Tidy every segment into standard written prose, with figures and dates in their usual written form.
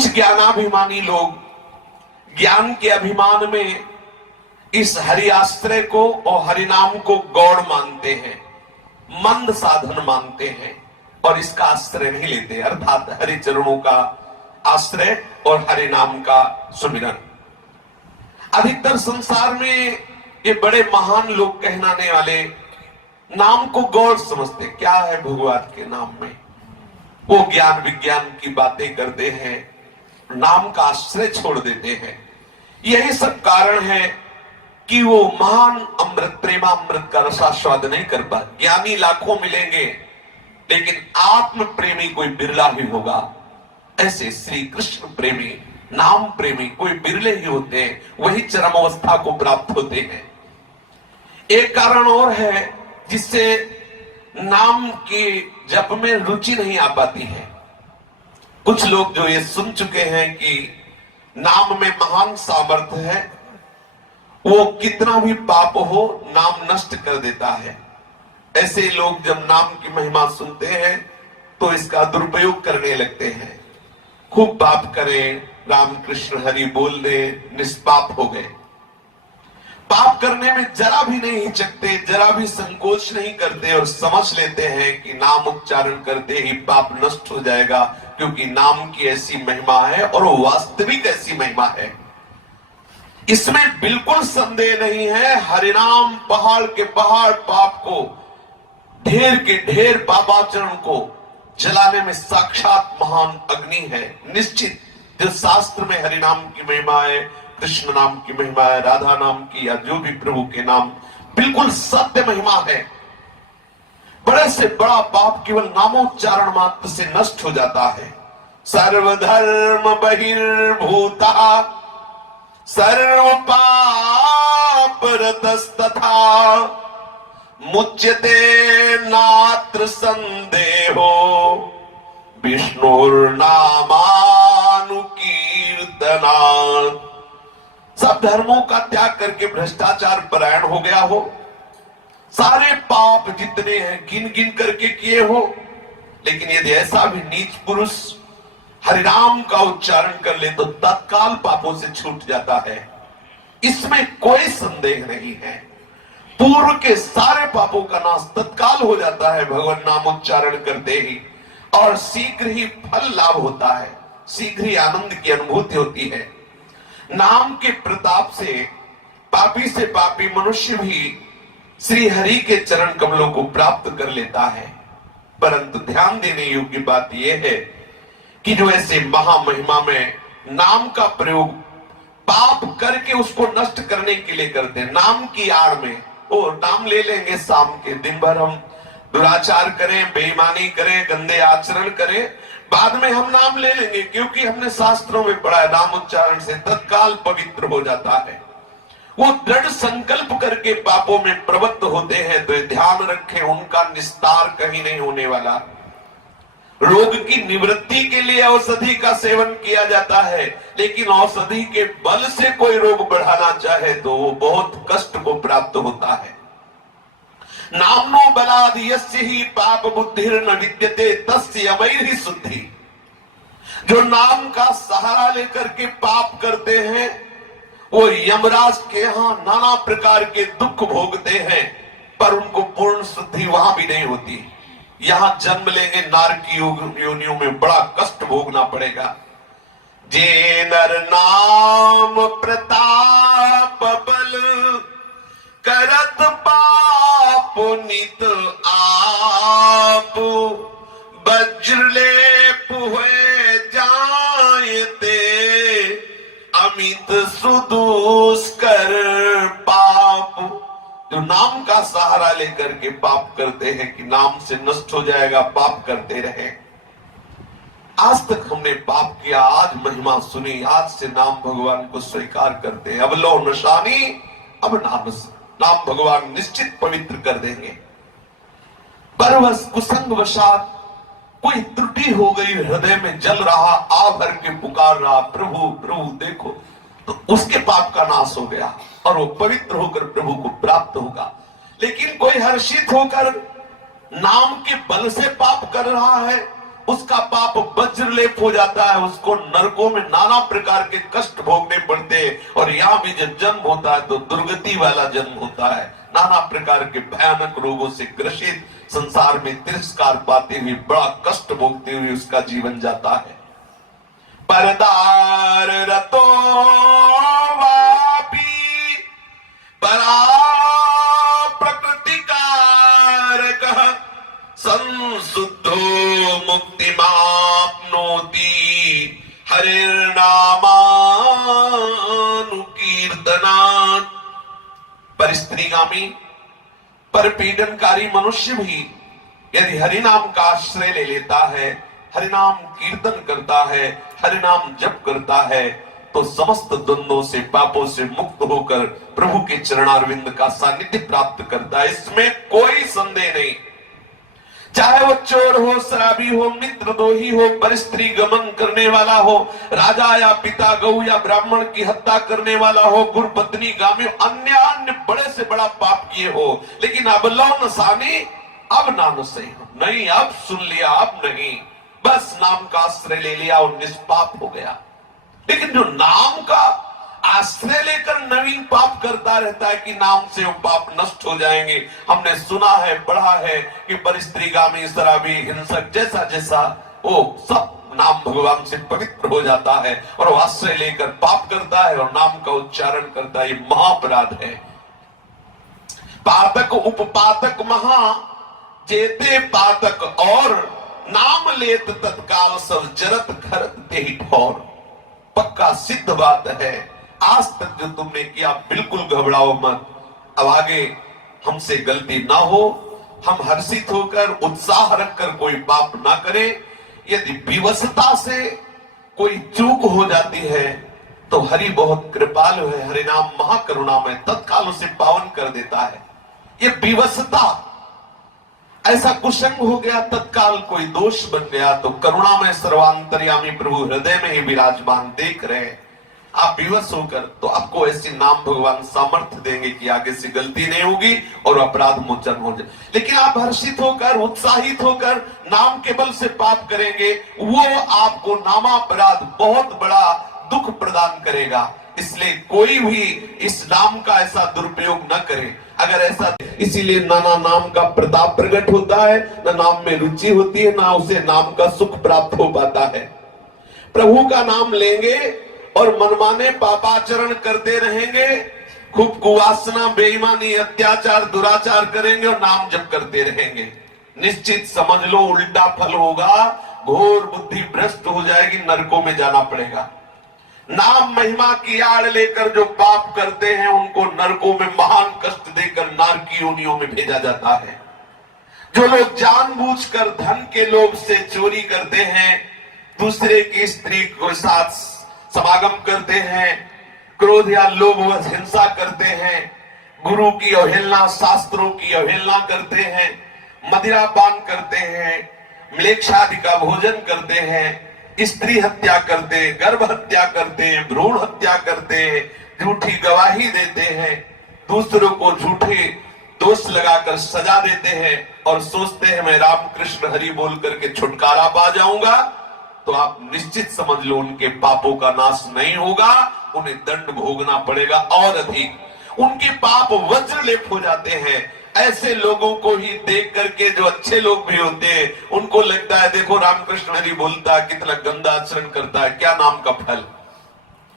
कुछ ज्ञानाभिमानी लोग ज्ञान के अभिमान में इस हरि आश्रय को और हरि नाम को गौड़ मानते हैं, मंद साधन मानते हैं और इसका आश्रय नहीं लेते, अर्थात हरि चरणों का आश्रय और हरि नाम का सुमिरन। अधिकतर संसार में ये बड़े महान लोग कहलाने वाले नाम को गौड़ समझते। क्या है भगवान के नाम में? वो ज्ञान विज्ञान की बातें करते हैं, नाम का आश्रय छोड़ देते हैं। यही सब कारण है कि वो महान अमृत प्रेमामृत का रसास्वाद नहीं कर पा। ज्ञानी लाखों मिलेंगे लेकिन आत्म प्रेमी कोई बिरला ही होगा। ऐसे श्री कृष्ण प्रेमी, नाम प्रेमी कोई बिरले ही होते हैं, वही चरम अवस्था को प्राप्त होते हैं। एक कारण और है जिससे नाम के जप में रुचि नहीं आ पाती है। कुछ लोग जो ये सुन चुके हैं कि नाम में महान सामर्थ्य है, वो कितना भी पाप हो नाम नष्ट कर देता है। ऐसे लोग जब नाम की महिमा सुनते हैं तो इसका दुरुपयोग करने लगते हैं, खूब पाप करें, राम कृष्ण हरि बोल दे, निष्पाप हो गए। पाप करने में जरा भी नहीं हिचकते, जरा भी संकोच नहीं करते और समझ लेते हैं कि नाम उच्चारण करते ही पाप नष्ट हो जाएगा, क्योंकि नाम की ऐसी महिमा है और वो वास्तविक ऐसी महिमा है। इसमें बिल्कुल संदेह नहीं है। हरिनाम पहाड़ के पहाड़ पाप को, ढेर के ढेर पापाचरण को जलाने में साक्षात महान अग्नि है। निश्चित जो शास्त्र में हरिनाम की महिमा है, कृष्ण नाम की महिमा है, राधा नाम की या जो भी प्रभु के नाम, बिल्कुल सत्य महिमा है। बड़े से बड़ा पाप केवल नामोच्चारण मात्र से नष्ट हो जाता है। सर्वधर्म बहिर्भूता सर्व पाप रतस्तथा मुच्यते नात्र संदेहो विष्णुर्नामानुकीर्तनात्। सब धर्मों का त्याग करके भ्रष्टाचार परायण हो गया हो, सारे पाप जितने हैं गिन गिन करके किए हो, लेकिन यदि ऐसा भी नीच पुरुष हरिनाम का उच्चारण कर ले तो तत्काल पापों से छूट जाता है। इसमें कोई संदेह नहीं है। पूर्व के सारे पापों का नाश तत्काल हो जाता है भगवान नाम उच्चारण करते ही, और शीघ्र ही फल लाभ होता है, शीघ्र ही आनंद की अनुभूति होती है। नाम के प्रताप से पापी मनुष्य भी श्री हरि के चरण कमलों को प्राप्त कर लेता है। परंतु ध्यान देने योग्य बात यह है कि जो ऐसे महामहिमा में नाम का प्रयोग पाप करके उसको नष्ट करने के लिए करते हैं, नाम की आड़ में ओ नाम ले लेंगे, शाम के दिन भर हम दुराचार करें, बेईमानी करें, गंदे आचरण करें, बाद में हम नाम ले लेंगे क्योंकि हमने शास्त्रों में पढ़ा है नाम उच्चारण से तत्काल पवित्र हो जाता है। वो दृढ़ संकल्प करके पापों में प्रवृत्त होते हैं तो ध्यान रखें उनका निस्तार कहीं नहीं होने वाला। रोग की निवृत्ति के लिए औषधि का सेवन किया जाता है, लेकिन औषधि के बल से कोई रोग बढ़ाना चाहे तो वो बहुत कष्ट को प्राप्त होता है। नामनो बलाद यस्य ही पाप बुद्धिर न विद्यते तस्य अवैधि शुद्धि। जो नाम का सहारा लेकर के पाप करते हैं वो यमराज के यहां नाना प्रकार के दुख भोगते हैं, पर उनको पूर्ण शुद्धि वहां भी नहीं होती। यहां जन्म लेंगे नार की योनियों में बड़ा कष्ट भोगना पड़ेगा। जे नर नाम प्रताप बल करत पाप नित आप वज्रलेप हुए जायते अमित सुदुष्कर पाप। जो नाम का सहारा लेकर के पाप करते हैं कि नाम से नष्ट हो जाएगा, पाप करते रहे। आज तक हमने पाप किया, आज महिमा सुनी, आज से नाम भगवान को स्वीकार करते हैं। अब लो नशानी अब नाम भगवान निश्चित पवित्र कर देंगे। पर बस कुसंग वशात कोई त्रुटि हो गई, हृदय में जल रहा, आ भर के पुकार रहा प्रभु प्रभु देखो, तो उसके पाप का नाश हो गया और वो पवित्र होकर प्रभु को प्राप्त होगा। लेकिन कोई हर्षित होकर नाम के बल से पाप कर रहा है उसका पाप वज्रलेप हो जाता है, उसको नरकों में नाना प्रकार के कष्ट भोगने पड़ते हैं। और यहां भी जब जन्म होता है तो दुर्गति वाला जन्म होता है, नाना प्रकार के भयानक रोगों से ग्रसित, संसार में तिरस्कार पाते हुए, बड़ा कष्ट भोगते हुए उसका जीवन जाता है। परदार रतो वापी परा प्रकृति कारक संशुद्धो मुक्ति माप्नोति हरिर्नामानुकीर्तनात्। परिस्त्रीगामी परपीडनकारी मनुष्य भी यदि हरिनाम का आश्रय ले लेता है, हरिनाम कीर्तन करता है, हरिनाम जप करता है, तो समस्त द्वंद्वों से, पापों से मुक्त होकर प्रभु के चरणारविंद का सानिध्य प्राप्त करता है। इसमें कोई संदेह नहीं। चाहे वो चोर हो, शराबी हो, मित्रद्रोही हो, परस्त्री गमन करने वाला हो, राजा या पिता, गौ या ब्राह्मण की हत्या करने वाला हो, गुरपत्नी गामी, अन्य बड़े से बड़ा पाप किए हो, लेकिन अब लो नसानी अब नाम सही हो नहीं, अब सुन लिया, अब नहीं, बस नाम का आश्रय ले लिया और निष्पाप हो गया। लेकिन जो नाम का आश्रय लेकर नवीन पाप करता रहता है कि नाम से वो पाप नष्ट हो जाएंगे। हमने सुना है, पढ़ा है कि परस्त्रीगामी, शराबी, हिंसक, जैसा जैसा वो सब नाम भगवान से पवित्र हो जाता है और वो आश्रय लेकर पाप करता है और नाम का उच्चारण करता है। ये महाअपराध है। पातक उपपातक महा जेते पातक और नाम लेत तत्काल सब जरत खरत तेहि ठौर। पक्का सिद्ध बात है। आज तक जो तुमने किया बिल्कुल घबराओ मत, अब आगे हमसे गलती ना हो, हम हर्षित होकर उत्साह रखकर कोई पाप ना करें। यदि विवशता से कोई चूक हो जाती है तो हरि बहुत कृपालु है, हरिनाम महाकरुणामय, तत्काल उसे पावन कर देता है। ये विवशता, ऐसा कुसंग हो गया, तत्काल कोई दोष बन गया, तो करुणामय सर्वांतर्यामी प्रभु हृदय में ही विराजमान देख रहे हैं। आप विवश होकर तो आपको ऐसी नाम भगवान सामर्थ्य देंगे कि आगे से गलती नहीं होगी और अपराध मोचन हो जाए। लेकिन आप हर्षित होकर, उत्साहित होकर नाम के बल से पाप करेंगे, वो आपको नामापराध बहुत बड़ा दुख प्रदान करेगा। इसलिए कोई भी इस नाम का ऐसा दुरुपयोग न करे। अगर ऐसा, इसीलिए नाना नाम का प्रताप प्रकट होता है, ना नाम में रुचि होती है, ना उसे नाम का सुख प्राप्त हो पाता है। प्रभु का नाम लेंगे और मनमाने पापाचरण करते रहेंगे, खूब कुवासना, बेईमानी, अत्याचार, दुराचार करेंगे और नाम जप करते रहेंगे, निश्चित समझ लो उल्टा फल होगा, घोर बुद्धि भ्रष्ट हो जाएगी, नरकों में जाना पड़ेगा। नाम महिमा की आड़ लेकर जो पाप करते हैं उनको नरकों में महान कष्ट देकर नारकी योनियों में भेजा जाता है। जो लोग जानबूझकर धन के लोभ से चोरी करते हैं, दूसरे की स्त्री के साथ समागम करते हैं, क्रोध या लोभवश हिंसा करते हैं, गुरु की अवहेलना, शास्त्रों की अवहेलना करते हैं, मदिरापान करते हैं, म्लेच्छादि का भोजन करते हैं, स्त्री हत्या करते हैं, गर्भ हत्या करते हैं, भ्रूण हत्या करते हैं, झूठी गवाही देते हैं, दूसरों को झूठे दोष लगाकर सजा देते हैं और सोचते हैं मैं रामकृष्ण हरि बोल करके छुटकारा पा जाऊंगा, तो आप निश्चित समझ लो उनके पापों का नाश नहीं होगा, उन्हें दंड भोगना पड़ेगा और अधिक। उनके पाप वज्रलेप हो जाते हैं। ऐसे लोगों को ही देख करके जो अच्छे लोग भी होते हैं उनको लगता है देखो रामकृष्ण हरि बोलता है, कितना गंदा आचरण करता है, क्या नाम का फल।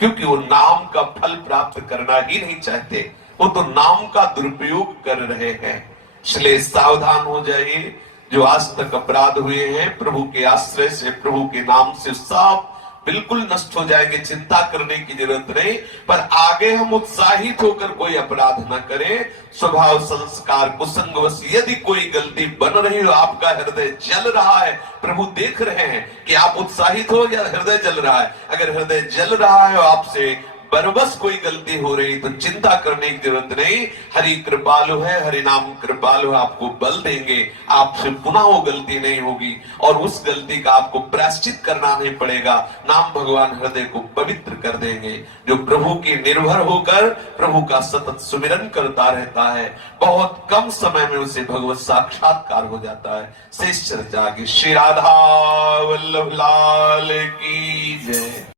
क्योंकि वो नाम का फल प्राप्त करना ही नहीं चाहते, वो तो नाम का दुरुपयोग कर रहे हैं। इसलिए सावधान हो जाइए। जो आज तक अपराध हुए हैं प्रभु के आश्रय से, प्रभु के नाम से, सब बिल्कुल नष्ट हो जाएंगे, चिंता करने की जरूरत नहीं। पर आगे हम उत्साहित होकर कोई अपराध न करें। स्वभाव संस्कार कुसंगवश यदि कोई गलती बन रही हो, आपका हृदय जल रहा है, प्रभु देख रहे हैं कि आप उत्साहित हो या हृदय जल रहा है। अगर हृदय जल रहा है और आपसे बरबस कोई गलती हो रही तो चिंता करने की जरूरत नहीं। हरि कृपालु है, हरि नाम कृपालु है, आपको बल देंगे, आपसे पुनः वो गलती नहीं होगी और उस गलती का आपको प्रायश्चित करना नहीं पड़ेगा। नाम भगवान हृदय को पवित्र कर देंगे। जो प्रभु की निर्भर होकर प्रभु का सतत सुमिरन करता रहता है, बहुत कम समय में उसे भगवत साक्षात्कार हो जाता है। शेष चर्चा की। श्री राधा वल्लभ लाल की जय।